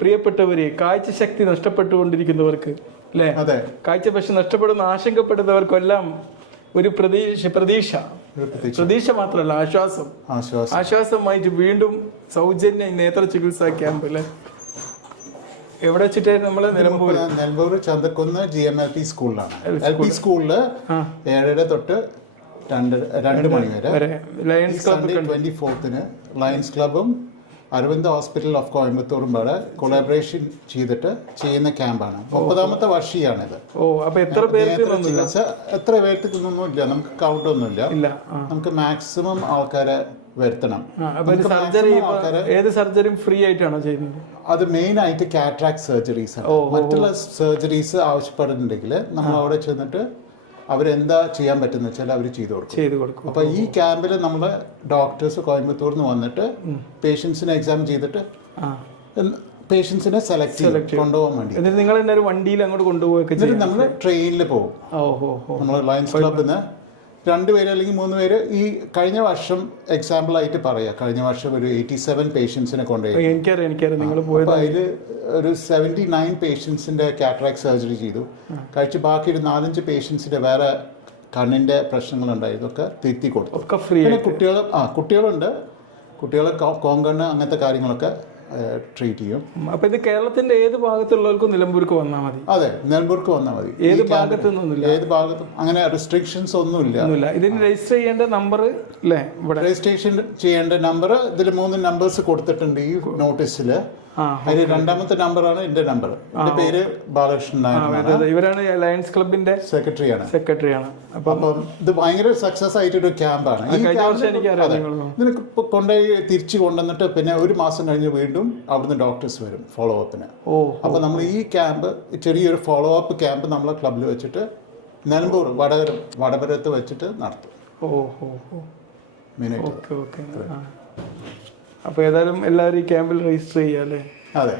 പ്രിയപ്പെട്ടവരെ, കാഴ്ചശക്തി നഷ്ടപ്പെട്ടുകൊണ്ടിരിക്കുന്നവർക്ക് അല്ലേ, കാഴ്ച പക്ഷെ നഷ്ടപ്പെടുന്ന ആശങ്കപ്പെടുന്നവർക്കെല്ലാം ഒരു പ്രതീക്ഷ മാത്രമല്ല, ആശ്വാസമായിട്ട് വീണ്ടും സൗജന്യ നേത്ര ചികിത്സാ ക്യാമ്പ് അല്ലേ. എവിടെ വെച്ചിട്ടായിരുന്നു നമ്മള്? നിലമ്പൂർ ചന്തക്കുന്ന് GMLP സ്കൂളിലാണ്. LP സ്കൂളില് 7:30 തൊട്ട് 2 മണി വരെ. ലയൺസ് ക്ലബ് 24th ലയൺസ് ക്ലബും അരവിന്ദ് ഹോസ്പിറ്റൽ ഓഫ് കോയമ്പത്തൂറും പാടെ കൊളാബറേഷൻ ചെയ്തിട്ട് ചെയ്യുന്ന ക്യാമ്പാണ്. 30ാമത്തെ വർഷമാണിത്. എത്ര പേർക്ക് ഒന്നുമില്ല, നമുക്ക് കൗണ്ട് ഒന്നുമില്ല. നമുക്ക് മാക്സിമം ആൾക്കാരെ വരുത്തണം. ഏത് സർജറിയും ഫ്രീ ആയിട്ടാണോ ചെയ്യുന്നത്? അത് മെയിൻ ആയിട്ട് കാറ്ററാക്ട് സർജറീസ് ആണ്. മറ്റുള്ള സർജറീസ് ആവശ്യപ്പെടുന്നുണ്ടെങ്കിൽ നമ്മൾ അവിടെ ചെന്നിട്ട് അവരെന്താ ചെയ്യാൻ പറ്റുന്ന വെച്ചാൽ അവർ ചെയ്തു കൊടുക്കും. അപ്പൊ ഈ ക്യാമ്പിൽ നമ്മള് ഡോക്ടേഴ്സ് കോയമ്പത്തൂർ നിന്ന് വന്നിട്ട് പേഷ്യൻസിനെ എക്സാം ചെയ്തിട്ട് പേഷ്യൻസിനെ സെലക്ട് കൊണ്ടുപോകാൻ വേണ്ടി നിങ്ങൾ വണ്ടിയിൽ അങ്ങോട്ട് കൊണ്ടുപോയി നമ്മൾ ട്രെയിനിൽ പോകും. നമ്മൾ ലയൺസ് ക്ലബിൽ നിന്ന് 2 പേര് അല്ലെങ്കിൽ 3 പേര്. ഈ കഴിഞ്ഞ വർഷം എക്സാമ്പിൾ ആയിട്ട് പറയാം, കഴിഞ്ഞ വർഷം ഒരു 87 പേഷ്യൻസിനെ കൊണ്ടുപോയി. അതിൽ ഒരു 79 പേഷ്യൻസിന്റെ കാറ്ററാക്ട് സർജറി ചെയ്തു. കഴിച്ച് ബാക്കി ഒരു 4-5 പേഷ്യൻസിന്റെ വേറെ കണ്ണിന്റെ പ്രശ്നങ്ങളുണ്ടായിരുന്നു, ഒക്കെ തിരുത്തി കൊടുത്തു. പിന്നെ കുട്ടികളുണ്ട്, കുട്ടികളെ കോങ്കണ്ണ് അങ്ങനത്തെ കാര്യങ്ങളൊക്കെ ട്രീറ്റ് ചെയ്യും. അപ്പൊ ഇത് കേരളത്തിന്റെ ഏത് ഭാഗത്തുള്ളവർക്കും നിലമ്പൂർക്ക് വന്നാൽ മതി? അതെ, നിലമ്പൂർക്ക് വന്നാൽ മതി. ഏത് ഭാഗത്തും അങ്ങനെ റെസ്ട്രിക്ഷൻസ് ഒന്നുമില്ല. ഇതിന് രജിസ്റ്റർ ചെയ്യേണ്ട നമ്പർ അല്ലേ? രജിസ്ട്രേഷൻ ചെയ്യേണ്ട നമ്പർ ഇതിൽ 3 നമ്പേഴ്സ് കൊടുത്തിട്ടുണ്ട് ഈ നോട്ടീസിൽ. അതിൽ 2ാമത്തെ നമ്പറാണ് എന്റെ നമ്പർ. എന്റെ പേര് ബാലകൃഷ്ണൻ നായർ. ഇവരാണ് ലയൺസ് ക്ലബിന്റെ സെക്രട്ടറിയാണ്. അപ്പം ഇത് ഭയങ്കര സക്സസ് ആയിട്ടൊരു ക്യാമ്പാണ്. നിനക്ക് കൊണ്ടുപോയി തിരിച്ചു കൊണ്ടുവന്നിട്ട് പിന്നെ 1 മാസം കഴിഞ്ഞ് വീണ്ടും അവിടുന്ന് ഡോക്ടേഴ്സ് വരും ഫോളോ അപ്പിന്. അപ്പൊ നമ്മൾ ഈ ക്യാമ്പ്, ചെറിയൊരു ഫോളോ അപ്പ് ക്യാമ്പ് നമ്മളെ ക്ലബിൽ വെച്ചിട്ട് നിലമ്പൂർ വടപുരത്ത് വെച്ചിട്ട് നടത്തും. അപ്പൊ ഏതായാലും എല്ലാവരും ഈ ക്യാമ്പിൽ രജിസ്റ്റർ ചെയ്യാല്ലേ? അതെ.